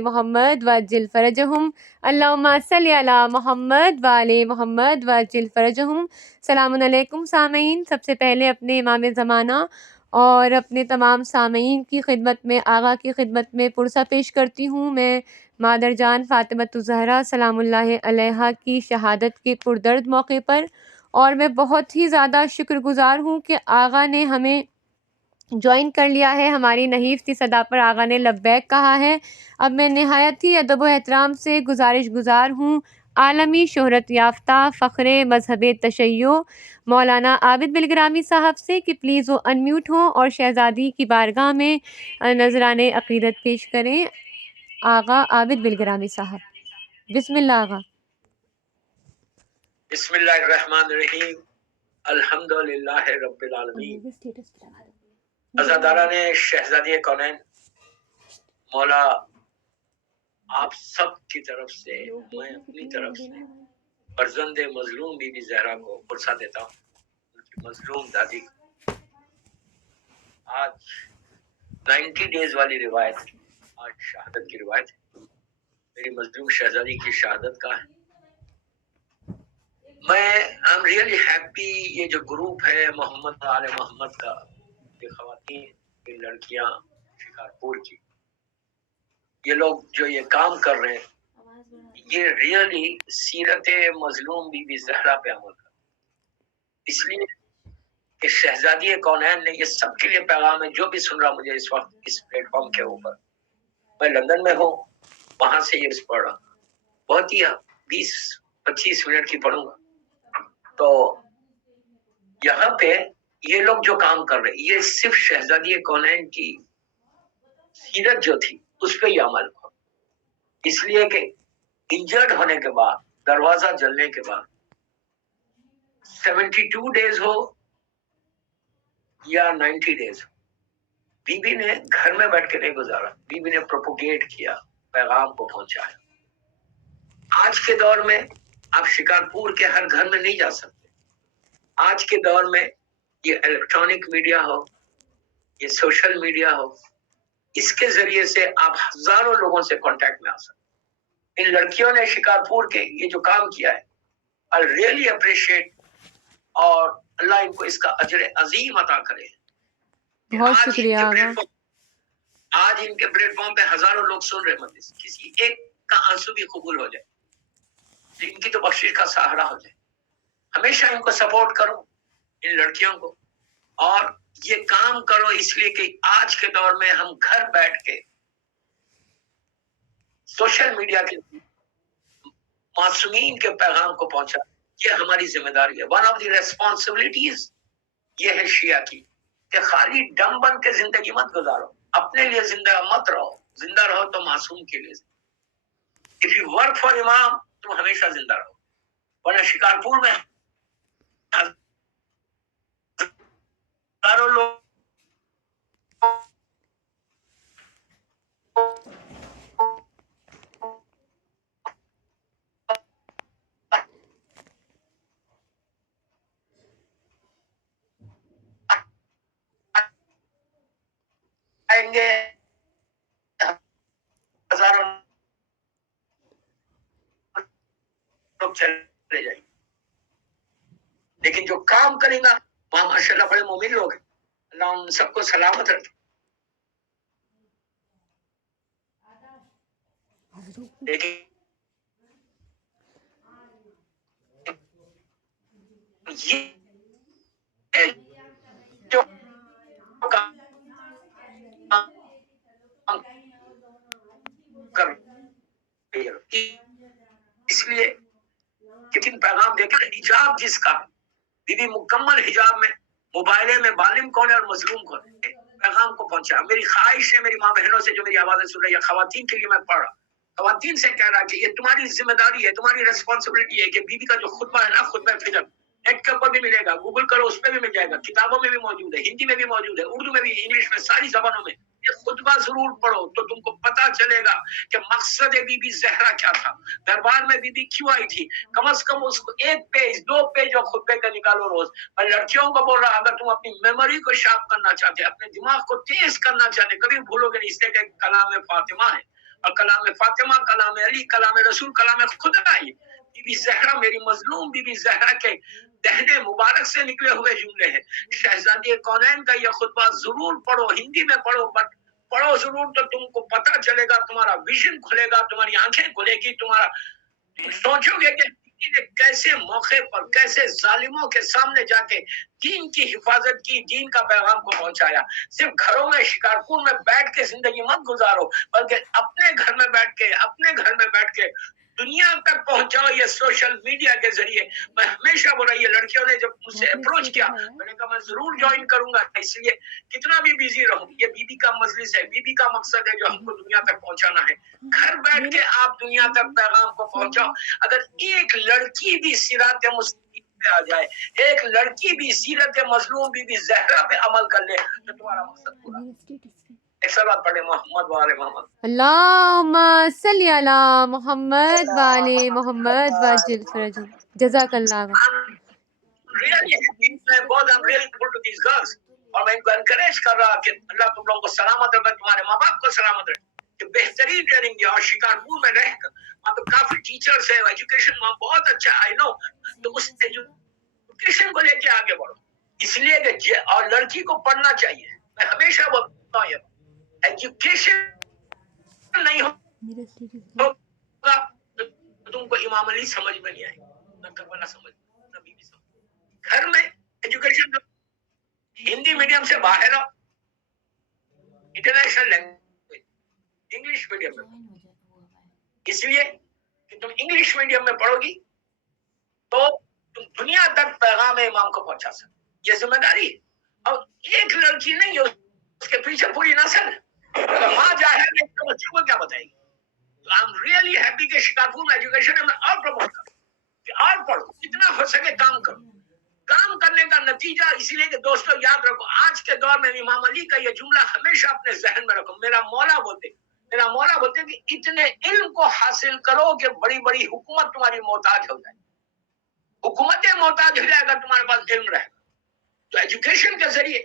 محمد وعجل فرجہم، اللہم صلی علی محمد وآل محمد وعجل فرجہم۔ سلام علیکم سامعین، سب سے پہلے اپنے امام زمانہ اور اپنے تمام سامعین کی خدمت میں، آغا کی خدمت میں پرسہ پیش کرتی ہوں۔ میں مادر جان فاطمۃ الزہرا سلام اللہ علیہا کی شہادت کے پردرد موقع پر، اور میں بہت ہی زیادہ شکر گزار ہوں کہ آغا نے ہمیں جوائن کر لیا ہے، ہماری نحیف سی صدا پر آغا نے لبیک کہا ہے۔ اب میں نہایت ہی ادب و احترام سے گزارش گزار ہوں عالمی شہرت یافتہ فخر مذہب تشیع مولانا عابد بالگرامی صاحب سے کہ پلیز وہ انمیوٹ ہوں اور شہزادی کی بارگاہ میں نذران عقیدت پیش کریں۔ آغا عابد بالگرامی صاحب، بسم اللہ آغا۔ بسم اللہ الرحمن الرحیم، الحمد للہ رب العالمین۔ عزاداران شہزادی کونین، مولا آپ سب کی طرف سے میں اپنی طرف سے فرزند مظلوم بی بی زہرا کو پرسہ دیتا ہوں، ان کی مظلوم دادی کو۔ آج 90 ڈیز والی روایت، آج شہادت کی روایت ہے، میری مظلوم شہزادی کی شہادت کا ہے۔ میں I'm really happy، یہ جو گروپ ہے محمد آل محمد کا، یہ خواتین، یہ لڑکیاں شکارپور کی، یہ لوگ جو یہ کام کر رہے ہیں، یہ ریئلی سیرت مظلوم بی بی زہرا پہ عمل کر، اس لیے کہ شہزادی کونین نے یہ سب کے لیے پیغام ہے۔ جو بھی سن رہا مجھے اس وقت اس پلیٹ فارم کے اوپر، میں لندن میں ہوں، وہاں سے یہ پڑھ رہا ہوں، بہت ہی 20-25 منٹ کی پڑھوں گا۔ تو یہاں پہ یہ لوگ جو کام کر رہے ہیں، یہ صرف شہزادی کونین کی سیرت جو تھی اس پہ یہ عمل ہوا، اس لیے کہ انجرڈ ہونے کے بعد، دروازہ جلنے کے بعد 72 ڈیز ہو یا 90 ڈیز ہو، بی بی نے گھر میں بیٹھ کے نہیں گزارا، بی بی نے پروپوگیٹ کیا، پیغام کو پہنچایا۔ آج کے دور میں آپ شکارپور کے ہر گھر میں نہیں جا سکتے، آج کے دور میں یہ الیکٹرانک میڈیا ہو، یہ سوشل میڈیا ہو، اس کے ذریعے سے آپ ہزاروں لوگوں سے کانٹیکٹ میں آ سکتے۔ ان لڑکیوں نے شکارپور کے یہ جو کام کیا ہے، I really appreciate، اور اللہ ان کو اس کا اجر عظیم عطا کرے۔ بہت شکریہ آغا۔ آج ان کے پلیٹ فارم پہ ہزاروں لوگ سن رہے، مجھے کسی ایک کا آنسو بھی قبول ہو جائے، ان کی تو بخشش کا سہارا ہو جائے۔ ہمیشہ ان کو سپورٹ کرو، ان لڑکیوں کو، اور یہ کام کرو، اس لیے کہ آج کے دور میں ہم گھر بیٹھ کے سوشل میڈیا کے معصومین کے پیغام کو پہنچا، یہ ہماری ذمہ داری ہے۔ ون آف دی ریسپانسبلٹیز یہ ہے شیعہ کی، کہ خالی ڈم بن کے زندگی مت گزارو، اپنے لیے زندہ مت رہو، زندہ رہو تو معصوم کے لیے۔ If you work for امام، تم ہمیشہ زندہ رہو، ورنہ شکارپور میں ہزاروں لوگ آئیں گے، ہزاروں لوگ چلے جائیں گے، لیکن جو کام کریں گا وہاں ماشاء اللہ بڑے مومن لوگ ہیں، اللہ ان سب کو سلامت رکھے۔ لیکن یہ جو کام کر رہی ہے، اس لیے کتنے پیغام دے کر حجاب جس کا بی بی مکمل حجاب میں، موبائلے میں بالغ کون ہے اور مظلوم کون ہے، پیغام کو پہنچا۔ میری خواہش ہے میری ماں بہنوں سے جو میری آوازیں سن رہی ہے، خواتین کے لیے میں پڑھ رہا، خواتین سے کہہ رہا کہ یہ تمہاری ذمہ داری ہے، تمہاری ریسپانسبلٹی ہے کہ بی بی کا جو خطبہ ہے نا، خطبہ فجر، نیٹ کے اوپر بھی ملے گا، گوگل کرو اس پہ بھی مل جائے گا، کتابوں میں بھی موجود ہے، ہندی میں بھی موجود ہے، اردو میں بھی، انگلش میں، ساری زبانوں میں یہ خطبہ ضرور پڑھو، تو تم کو پتا چلے گا کہ مقصد بی بی زہرا کیا تھا، دربار میں بی بی کیوں آئی تھی۔ کم از کم اس کو 1 پیج 2 پیج اور خطبے کا نکالو روز۔ اور لڑکیوں کو بول رہا، اگر تم اپنی میموری کو شارپ کرنا چاہتے، اپنے دماغ کو تیز کرنا چاہتے، کبھی بھولو گے نہیں، اس لیے کہ کلام فاطمہ ہے، اور کلام فاطمہ، کلام علی، کلام رسول، کلام خدا، یہ بی بی زہرا، میری مظلوم بی بی زہرا کے دہنے مبارک سے نکلے ہوئے جملے ہیں۔ شہزادی کونین کا یہ خطبہ ضرور پڑھو، ہندی میں پڑھو، بٹ پڑھو ضرور تو تم کو پتہ چلے گا، تمہارا ویژن کھلے گا، تمہاری آنکھیں کھلے گی، تمہارا سوچو گے کہ نے کیسے موقع پر کیسے ظالموں کے سامنے جا کے دین کی حفاظت کی، دین کا پیغام کو پہنچایا۔ صرف گھروں میں شکارپور میں بیٹھ کے زندگی مت گزارو، بلکہ اپنے گھر میں بیٹھ کے دنیا تک پہنچاؤ، یہ سوشل میڈیا کے ذریعے۔ میں ہمیشہ بولا، یہ لڑکیوں نے جب مجھ سے اپروچ کیا، میں نے کہا میں ضرور جوائن کروں گا، اس لیے کتنا بھی بیزی رہوں، یہ بی بی کا مجلس ہے، بی بی کا مقصد ہے جو ہم کو دنیا تک پہنچانا ہے۔ گھر بیٹھ کے آپ دنیا تک پیغام کو پہنچاؤ۔ اگر ایک لڑکی بھی صراط مستقیم پہ آ جائے، ایک لڑکی بھی سیرت مظلوم بی بی زہرا پہ عمل کر لے، تو تمہارا مقصد پورا۔ ایک صلوات پڑھیں محمد وآل محمد۔ اللہم صلی علی محمد وآل محمد وعجل فرجہم۔ جزاک اللہ۔ میں بہت اور میں ان کو انکریج کر رہا کہ اللہ تم لوگوں کو سلامت رکھے، تمہارے ماں باپ کو سلامت رکھے، کہ بہترین ٹریننگ دیا۔ اور شکارپور میں رہ کر وہاں تو کافی ٹیچرز ہیں، ایجوکیشن وہاں بہت اچھا آئی نو، تو اس ایجوکیشن کو لے کے آگے بڑھو، اس لیے کہ اور لڑکی کو پڑھنا چاہیے۔ میں ہمیشہ بولتا ہوں یہ ایجوکیشن نہیں ہوگا تو تم کو امام علی سمجھ میں نہیں آئے گا، نہ کربلا سمجھ، نہ بی بی سمجھ۔ گھر میں ایجوکیشن ہندی میڈیم سے باہر آؤ، انٹرنیشنل لینگویج انگلش میڈیم میں، اس لیے کہ تم انگلش میڈیم میں پڑھو گی تو تم دنیا تک پیغام امام کو پہنچا سکتے، یہ ذمہ داری ہے۔ اور ایک لڑکی نہیں ہے، اس کے پیچھے پوری نسل ہے۔ اگر ماں جاہل ہے تو بچوں کو کیا بتائے گی؟ تو آئی ایم ریئلی ہیپی کہ شکارپور میں ایجوکیشن میں اور پروموٹ کروں کہ اور پڑھو، جتنا ہو سکے کام کرو۔ کام کرنے کا نتیجہ، اسی لیے کہ دوستوں یاد رکھو، آج کے دور میں امام علی کا یہ جملہ ہمیشہ اپنے ذہن میں رکھو۔ میرا مولا بولتے کہ اتنے علم کو حاصل کرو کہ بڑی بڑی حکومت تمہاری محتاج ہو جائے، حکومتیں محتاج ہو جائے اگر تمہارے پاس علم رہے۔ تو ایجوکیشن کے ذریعے،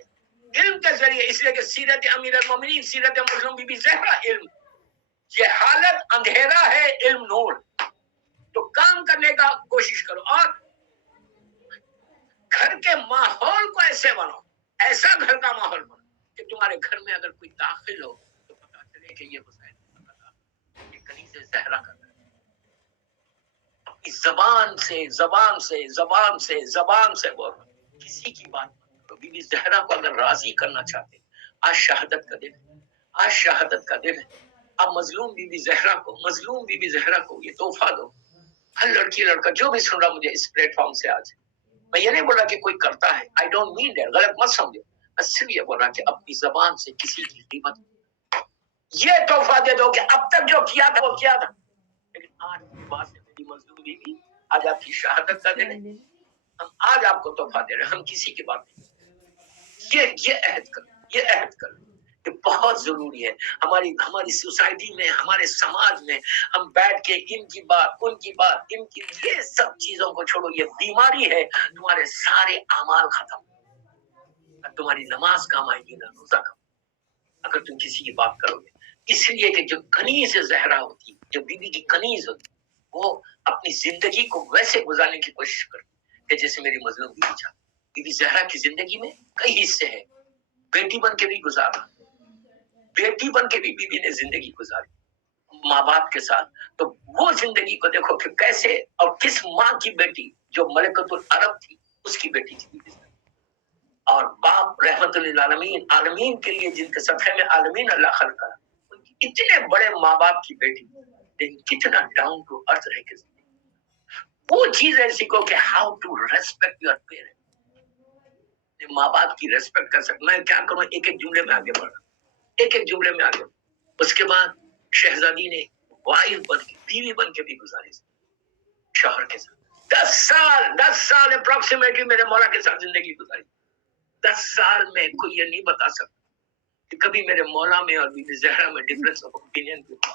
علم کے ذریعے، اس لیے کہ سیرت امیر المومنین، سیرت مظلوم بی بی زہرا علم، یہ حالت اندھیرا ہے، علم نور۔ تو کام کرنے کا کوشش کرو، اور گھر کے ماحول کو ایسے بناؤ، ایسا گھر کا ماحول بناؤ کہ تمہارے گھر میں اگر کوئی داخل ہو تو پتا چلے کہ یہ حسین یہ کنیز زہرا کا گھر ہے۔ اپنی زبان سے بولو، کسی کی بات مت کرو۔ بی بی زہرا کو اگر راضی کرنا چاہتے، آج شہادت کا دن ہے، اب مظلوم بی بی زہرا کو یہ تحفہ دو۔ ہر لڑکی لڑکا جو بھی سن رہا مجھے اس پلیٹ فارم سے آج، میں یہ نہیں بول رہا کہ کوئی کرتا ہے، آئی ڈونٹ مین دیٹ، غلط مت سمجھو، میں صرف یہ بول رہا کہ اپنی زبان سے کسی کی قیمت یہ تحفہ دے دو کہ اب تک جو کیا تھا وہ کیا تھا، لیکن آج کی بات ہے میری مظلوم بیوی، آج آپ کی شہادت کا دن ہے، ہم آج آپ کو تحفہ دے رہے ہیں، ہم کسی کی بات نہیں، یہ عہد کرو کہ بہت ضروری ہے ہماری سوسائٹی میں، ہمارے سماج میں ہم بیٹھ کے ان کی بات یہ سب چیزوں کو چھوڑو۔ یہ بیماری ہے، تمہارے سارے اعمال ختم، تمہاری نماز کام آئے گی، نہ روزہ کام اگر تم کسی کی بات کرو گے۔ اس لیے کہ جو کنیز زہرا ہوتی، جو بی بی کی کنیز ہوتی، وہ اپنی زندگی کو ویسے گزارنے کی کوشش کرتی کہ جیسے میری مظلوم بی بی چاہتی۔ بی بی زہرا کی زندگی میں کئی حصے ہیں، بیٹی بن کے بھی گزارا، بیٹی بن کے بھی بی بی نے زندگی گزاری ماں باپ کے ساتھ۔ تو وہ زندگی کو دیکھو کہ کیسے، اور کس ماں کی بیٹی جو ملکۃ العرب تھی، اس کی بیٹی تھی بی بی زہرا، اور باپ رحمت للعالمین، عالمین کے لیے جن کے صفحے میں عالمین اللہ خلق کرا، ان کی اتنے بڑے ماں باپ کی بیٹی، لیکن کتنا ڈاؤن ٹو ارتھ رہ کے زندگی۔ وہ چیز ایسی کو کہ how to respect your parent, ماں باپ کی ریسپیکٹ کر سکتا۔ میں کیا کروں، ایک جملے میں آگے بڑھ رہا، ایک جملے میں آگے۔ اس کے بعد شہزادی نے وائف بن کے، بیوی بن کے بھی گزاری شوہر کے ساتھ 10 سال اپروکسیمیٹلی میرے مولا کے ساتھ زندگی گزاری۔ 10 سال میں کوئی یہ نہیں بتا سکتا کہ کبھی میرے مولا میں اور بی بی زہرا میں ڈفرنس آف اوپینین تھا۔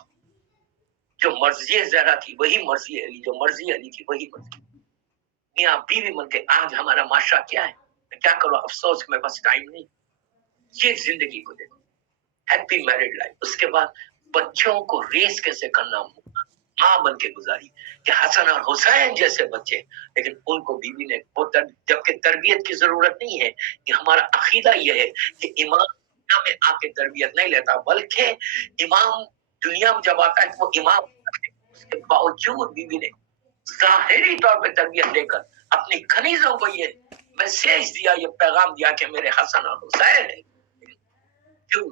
جو مرضی زہرا تھی وہی مرضی علی، جو مرضی علی تھی وہی مرضی میاں بیوی بن کے۔ آج ہمارا معاشرہ کیا ہے، میں کیا کروں، افسوس کہ میرے پاس ٹائم نہیں۔ یہ زندگی کو دیکھو، ہیپی میرڈ لائف۔ اس کے بعد बच्चों को रेस कैसे करना माँ बन के गुजारी कि हसन और हुसैन जैसे बच्चे, लेकिन उनको बीवी ने जबकि तरबियत की जरूरत नहीं है कि हमारा अकीदा यह है कि इमाम दुनिया में आके तरबियत नहीं लेता, बल्कि इमाम दुनिया में जब आता है तो वो इमाम, उसके बावजूद बीवी ने ज़ाहिरी तौर पे तरबियत देकर अपनी खनीजों को ये मैसेज दिया, ये पैगाम दिया कि मेरे हसन और हुसैन है, क्यों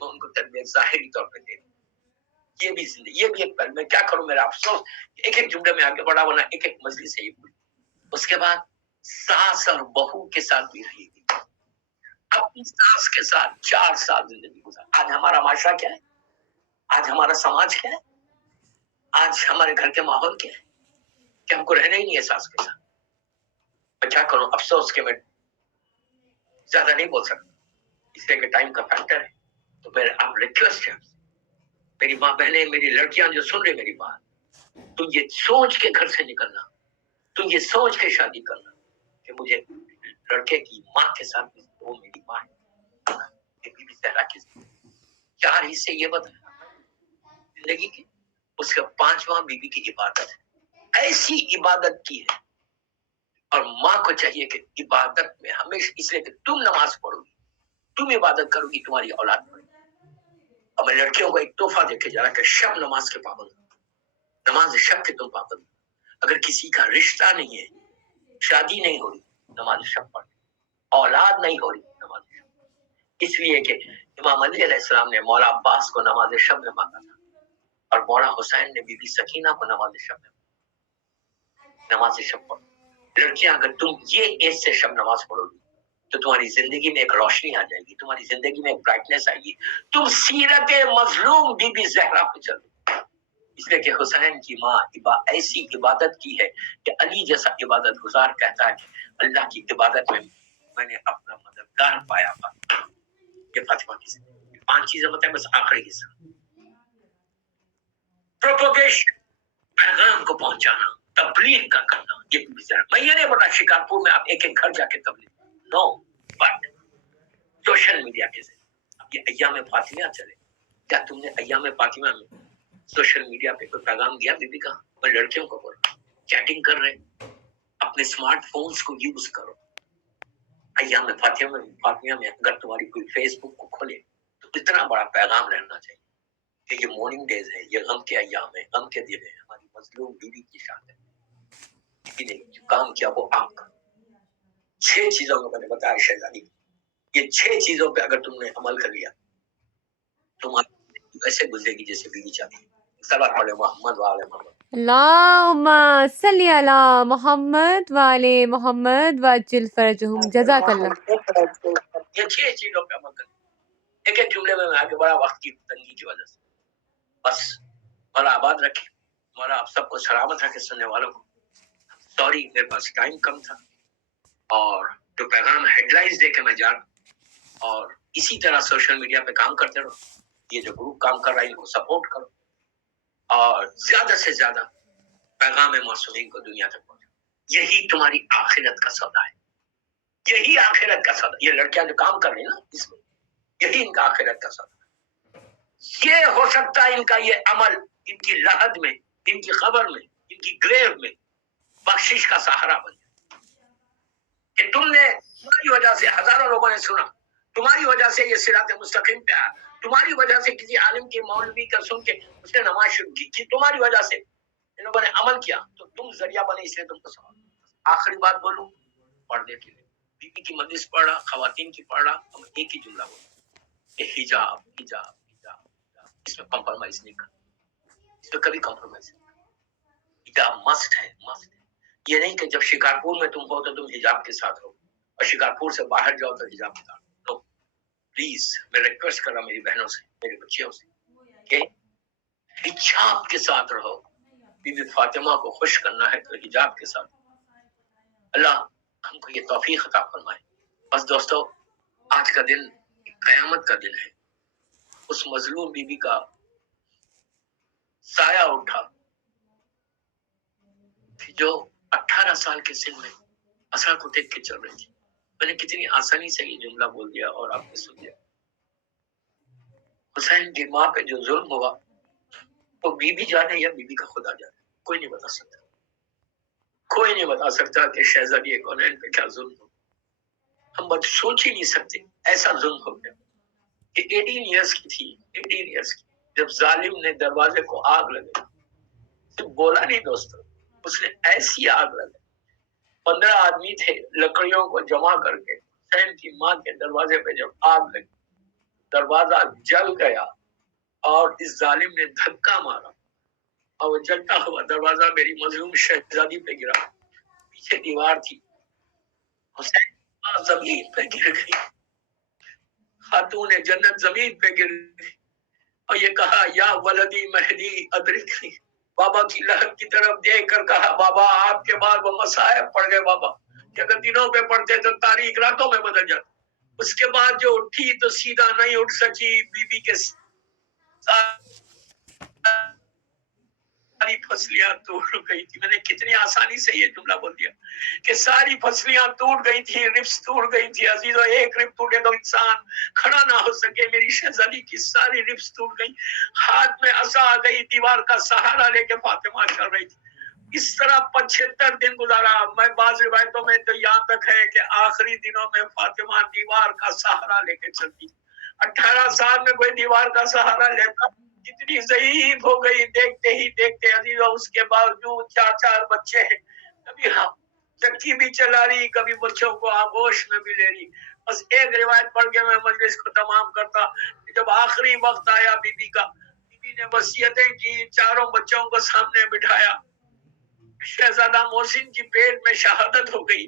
तो उनको तरबियत ज़ाहिरी तौर पे दे। ये भी जिंदगी, ये भी एक पल। मैं क्या करूं, मेरा अफसोस एक एक जुमले में आगे बढ़ा वरना एक एक मजलिस है ये पूरी। उसके बाद सास और बहू के साथ भी रहेगी, अपनी सास के साथ 4 साल जिंदगी गुजार। आज हमारा माशरा क्या है, आज हमारा समाज क्या है, आज हमारे घर के माहौल क्या है कि हमको रहना ही नहीं है सास के साथ। मैं क्या करूं, अफसोस के मैं ज्यादा नहीं बोल सकता, इसलिए कि टाइम का फैक्टर है। तो मेरे आप रिक्वेस्ट है, मेरी माँ बहनें, मेरी लड़कियां जो सुन रही मेरी बात, तुम ये सोच के घर से निकलना, तुम ये सोच के शादी करना कि मुझे लड़के की माँ के साथ भी वो मेरी माँ है। बीबी सहरा की 4 हिस्से ये बताया जिंदगी के, उसका 5वां बीबी की इबादत है। ऐसी इबादत की है और माँ को चाहिए कि इबादत में हमेशा, इसलिए कि तुम नमाज पढ़ोगी, तुम इबादत करोगी, तुम्हारी औलाद पढ़ेगी। और मैं लड़कियों को एक तोहफा देके जा रहा कि शब नमाज के पाबंद, नमाज शब के तुम पाबंद। अगर किसी का रिश्ता नहीं है, शादी नहीं हो रही, नमाज शब पढ़, औलाद नहीं हो रही, नमाज शब। इसलिए कि इमाम अली अलैहिस्सलाम ने मौला अब्बास को नमाज शब में मांगा था और मौला हुसैन ने बीबी सकीना को नमाज शब में, नमाज शब पढ़ो। लड़कियां, अगर तुम ये एज से शब नमाज पढ़ोगी तो तुम्हारी जिंदगी में एक रोशनी आ जाएगी, तुम्हारी जिंदगी में एक ब्राइटनेस आएगी। तुम सीरत मजलूम बीबी ज़हरा पे चलो, इसलिए कि हुसैन की माँ ऐसी इबादत की है कि अली जैसा इबादत गुजार कहता है कि अल्लाह की इबादत में मैंने अपना मददगार पाया था। ये फातिमा की 5 चीजें बताएं, बस आखिरी हिस्सा, प्रोपोगेशन, पैगाम को पहुंचाना, तबलीग का करना। ये मैं ये नहीं बोल रहा शिकारपुर में आप एक एक घर जाके तबलीग, नो, बट सोशल मीडिया के जरिए अब ये अय्याम फातिमा चले, क्या तुमने अय्याम फातिमा में सोशल मीडिया पे कोई पैगाम दिया बीबी का? मैं लड़कियों को बोल रहा, चैटिंग कर रहे, अपने स्मार्टफोन्स को यूज करो। अय्याम फातिमा में अगर तुम्हारी कोई फेसबुक को खोले तो इतना बड़ा पैगाम रहना चाहिए कि ये मॉर्निंग डेज है, ये गम के अय्याम है, गम के दिन है, हमारी मजलूम बीवी की शान है। ने जो काम किया वो आप करो। 6 चीजों को मैंने बताया शहजादी, ये 6 चीजों पे अगर तुमने अमल कर लिया तुम्हारी वैसे गुजरेगी जैसे बीवी चाहती है। सल्लल्लाहु अलैहि मोहम्मद व आले मोहम्मद। अल्लाहुम्मा सल्ली अला मोहम्मद वाले मोहम्मद वजिल फरजहुम। जज़ाकल्लाह। ये 6 चीजों पे अमल कर, एक एक जुमले में मैं आगे बड़ा वक्त की तंगी की वजह से, बस मौला आबाद रखे, मौला आप सबको सलामत रखे, सुनने वालों को। सॉरी मेरे पास टाइम कम था और जो पैगाम हेडलाइंस देके मैं जा रहा, और इसी तरह सोशल मीडिया पे काम करते रहो, ये जो ग्रुप काम कर रहा है इनको सपोर्ट करो और ज्यादा से ज्यादा पैगाम मासूमीन को दुनिया तक पहुंचाओ। यही तुम्हारी आखिरत का सौदा है, यही आखिरत का सौदा। ये लड़कियां जो काम कर रही है ना इसमें, यही इनका आखिरत का सौदा। ये हो सकता है इनका ये अमल इनकी लहद में, इनकी खबर में, इनकी ग्रेव में बख्शिश का सहारा बन जाए कि तुमने, तुम्हारी वजह से हजारों लोगों ने सुना, तुम्हारी वजह से ये सिरात मुस्तकीम पे आया, तुम्हारी वजह से किसी आलिम के मौलवी का सुन के उसने नमाज शुरू की, तुम्हारी वजह से इन लोगों ने अमल किया, तो तुम जरिया बने, इसलिए तुमको सवाल। आखिरी बात बोलूं, पर्दे के लिए बीबी की मजलिस पढ़ रहा, खवातीन की पढ़ रहा, हम एक ही जुमला बोल, हिजाब हिजाब हिजाब, इसमें कॉम्प्रोमाइज नहीं करना, इसमें कभी कॉम्प्रोमाइज नहीं करना। हिजाब मस्ट है, मस्ट है। ये नहीं कि जब शिकारपुर में तुम हो तो तुम हिजाब के साथ हो और शिकारपुर से बाहर जाओ तो हिजाब के साथ। तो प्लीज मैं रिक्वेस्ट कर रहा मेरी बहनों से, मेरे बच्चियों से कि हिजाब के साथ रहो। बीबी फातिमा को खुश करना है तो हिजाब के साथ। अल्लाह हमको ये तौफीक अता फरमाए। बस दोस्तों, आज का दिन कयामत का दिन है। उस मजलूम बीबी का साया उठा जो 18 साल के सिन में असर को देख के चल रही थी। मैंने कितनी आसानी से ये जुमला बोल दिया और आपने सुन लिया। हुसैन की माँ पे जो जुल्म हुआ वो बीबी जाने या बीबी का खुदा जाने, कोई नहीं बता सकता। कोई नहीं बता सकता कि शहजादी कौनैन पे क्या जुल्म हो। हम बस सोच ही नहीं सकते ऐसा जुल्म हो गया कि 18 इयर्स की थी, 18 इयर्स की, जब जालिम ने दरवाजे को आग लगे, तो बोला नहीं दोस्तों, उसने ऐसी आग लगे, 15 आदमी थे, लकड़ियों को जमा करके हुसैन की माँ के दरवाजे पे जब आग लगी, दरवाजा जल गया और इस जालिम ने धक्का मारा और वो जलता हुआ दरवाजा मेरी मजलूम शहजादी पे गिरा। पीछे दीवार थी, हुसैन की माँ जमीन पे गिर गई, खातून जन्नत जमीन पे गिर गई और ये कहा, या वलदी महदी अदरिकनी, बाबा की लहर की तरफ देख कर कहा, बाबा आपके बाद वो मसायब पड़ गए बाबा, कि अगर दिनों पे पड़ते तो तारीख रातों में बदल जाती। उसके बाद जो उठी तो सीधा नहीं उठ सकी, बीबी के सारी फसलियां टूट गई थी। मैंने कितनी आसानी से ये जुमला बोल दिया कि सारी फसलियां टूट गई थी, रिप्स टूट गई थी। अजीजों, एक रिप टूटे तो इंसान खड़ा ना हो सके। मेरी शहजादी की सारी रिप्स टूट गई, हाथ में असा आ गई, दीवार का सहारा लेके फातिमा चल रही थी। इस तरह 75 दिन गुजारा। मैं बाज़ रिवायतों में तो यहाँ तक है कि आखिरी दिनों में फातिमा दीवार का सहारा लेके चलती। 18 साल में कोई दीवार का सहारा लेता, कितनी ज़ईफ हो गई देखते ही देखते। अजीजों, उसके बावजूद 4 बच्चे हैं, कभी चक्की भी चला रही, कभी बच्चों को आगोश में भी ले रही। बस एक रिवायत पढ़ के मैं मजलिस को तमाम करता। जब आखिरी वक्त आया बीबी का, बीबी ने वसीयतें की, चारों बच्चों को सामने बिठाया। शहजादा मोहसिन की पेट में शहादत हो गई।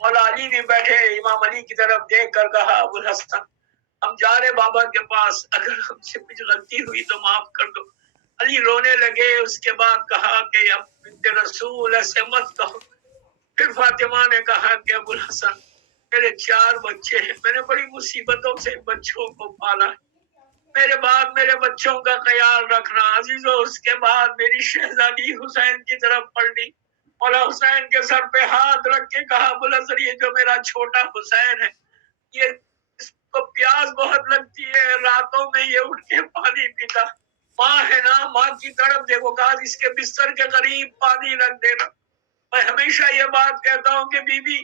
मौला अली भी बैठे, इमाम अली की तरफ देख कर कहा, अबुल हसन, हम जा रहे बाबा के पास, अगर हमसे कुछ गलती हुई तो माफ कर दो। अली रोने लगे। उसके बाद कहा कि अब बिन्ते रसूल ऐसे मत कहो। फिर फातिमा ने कहा कि अबुल हसन, मेरे 4 बच्चे हैं, मैंने बड़ी मुसीबतों से बच्चों को पाला है, मेरे बाद मेरे बच्चों का ख्याल रखना। अजीजों, उसके बाद मेरी शहजादी हुसैन की तरफ पलटी, मौला हुसैन के सर पे हाथ रख के कहा, अबुल हसन, ये जो मेरा छोटा हुसैन है, ये इसको प्यास बहुत लगती है, रातों में ये उठ के पानी पीता। माँ है ना, माँ की तरफ देखो, कहा इसके बिस्तर के करीब पानी रख देना। मैं हमेशा ये बात कहता हूँ कि बीबी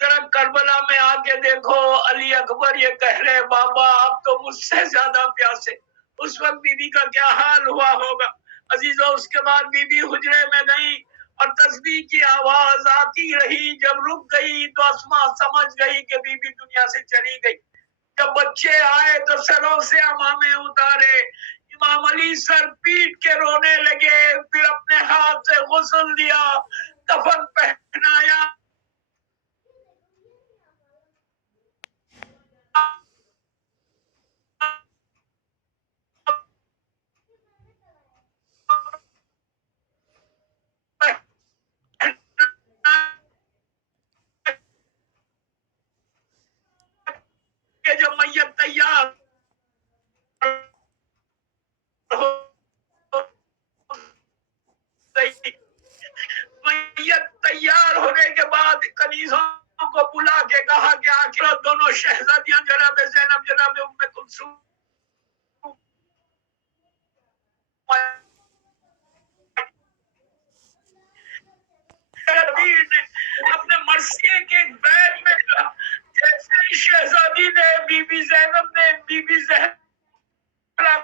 जरा करबला में आके देखो, अली अकबर ये कह रहे, बाबा आप तो मुझसे ज्यादा प्यासे। उस वक्त बीबी का क्या हाल हुआ होगा। अजीजों, उसके बाद बीबी हुजरे में गई और तस्बीह की आवाज आती रही। जब रुक गई तो अस्मा समझ गई कि बीबी दुनिया से चली गई। जब बच्चे आए तो सरों से अमामे उतारे, इमाम अली सर पीट के रोने लगे। फिर अपने हाथ से गुस्ल दिया, कफन पहनाया, कि जब मैयत तैयार हो गई, मैयत तैयार होने के बाद कनीज़ों को बुला के कहा कि आखिर दोनों शहजादियां जनाब ज़ैनब, जनाब उम्मे कुलसूम ने अपने मर्सिए के बैग में कहा। जैसे ही शहजादी ने, बीबी ज़ैनब ने बीबी ज़हरा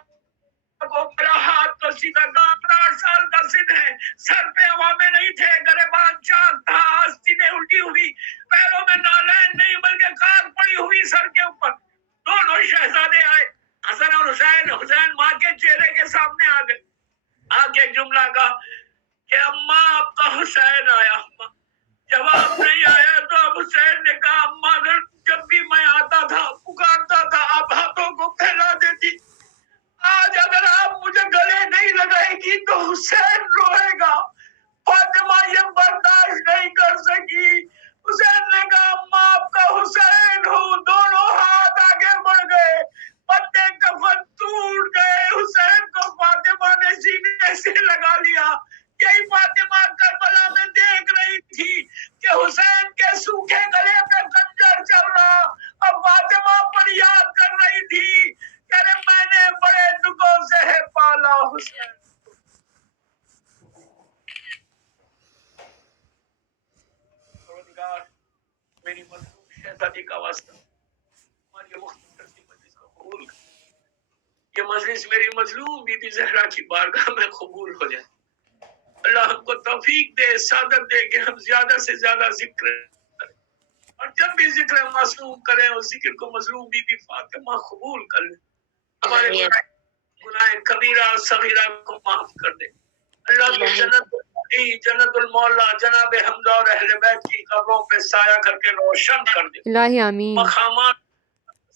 को मेरा हाथ तो सीधा 8 साल का सिन है, सर पे अवामे नहीं थे, गरेबान चाक था, आस्तीनें उल्टी हुई, पैरों में नालैन नहीं बल्कि खाल पड़ी हुई सर के ऊपर। दोनों शहजादे आए, हसन और हुसैन। हुसैन माँ के चेहरे के सामने आ गए, आके जुमला कहा कि अम्मा आपका हुसैन आया। अम्मा जवाब नहीं आया तो अब हुसैन ने कहा, अम्मा अगर जब भी मैं आता था पुकारता था आप हाथों को फैला देती, आज अगर आप मुझे गले नहीं लगाएगी तो हुसैन रोएगा। फातिमा ये बर्दाश्त नहीं कर सकी। हुसैन ने कहा, अम्मा आपका हुसैन हूँ। दोनों हाथ आगे बढ़ गए, पत्ते कफन टूट गए। हुसैन को फातिमा ने सीने से लगा लिया। यही फातिमा करबला में देख रही थी कि हुसैन के सूखे गले पे खंजर चल रहा। अब फातिमा पर याद कर रही थी, अरे मैंने वाज़ह पाला हुसैन। परवरदिगार, मेरी मजलूम शहजादी का वास्ता हमारी मुख्तसर सी मजलिस को कबूल कर। ये मजलिस मेरी मजलूम बीबी ज़हरा की बारगाह में कबूल हो जाए। अल्लाह हमको तौफीक दे, सादत दे कि हम ज्यादा से ज्यादा जिक्र करें, और जब भी जिक्र मासूम करें उस जिक्र को मजलूम बीबी फातिमा कबूल कर ले। हमारे गुनाह कबीरा सगीरा को माफ कर दे। अल्लाह को जन्नतुल मौला जनाब हमजा और अहले बैत की कब्रों पे साया करके रोशन कर दे। इलाही आमीन। मकामात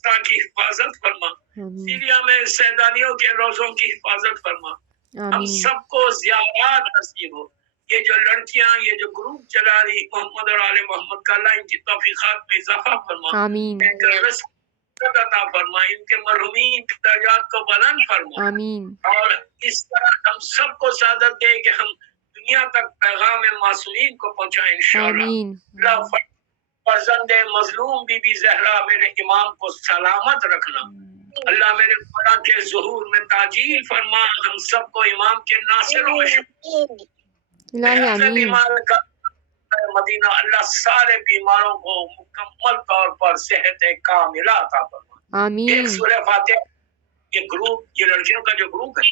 की हिफाजत फरमा। सीरिया में सैदानियों के रोजों की हिफाजत फरमा। हम सबको ज़ियारत नसीब हो। ये जो लड़कियां, ये जो ग्रुप चला रही मोहम्मद और आले मोहम्मद का, अल्लाह इनकी तौफीकात में इजाफा फरमा, आमीन। अता फरमा, इनके मरहूमीन की दर्जात को बुलंद फरमा, आमीन। और इस तरह हम सबको सादत दे कि हम दुनिया तक पैगाम मासूमीन को पहुंचाएं इंशाअल्लाह। फर्जंदे मजलूम बीबी ज़हरा मेरे इमाम को सलामत रखना। अल्लाह मेरे खुदा के ज़ुहूर में ताजील फरमा, हम सबको इमाम के नासिरों में बीमार का मदीना, अल्लाह सारे बीमारों को मुकम्मल तौर पर सेहत कामिला अता फरमा। आमीन। एक सूरह फातिहा, ये ग्रुप, ये लड़कियों का जो ग्रुप है,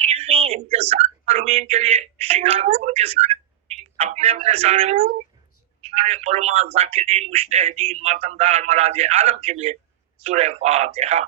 इनके सारे मरहूमीन के लिए, शिकारपुर के सारे अपने अपने सारे उलमा, ज़ाकिरीन, मुज्तहिदीन, मातमदार, मराजे आलम के लिए सूरह फातिहा।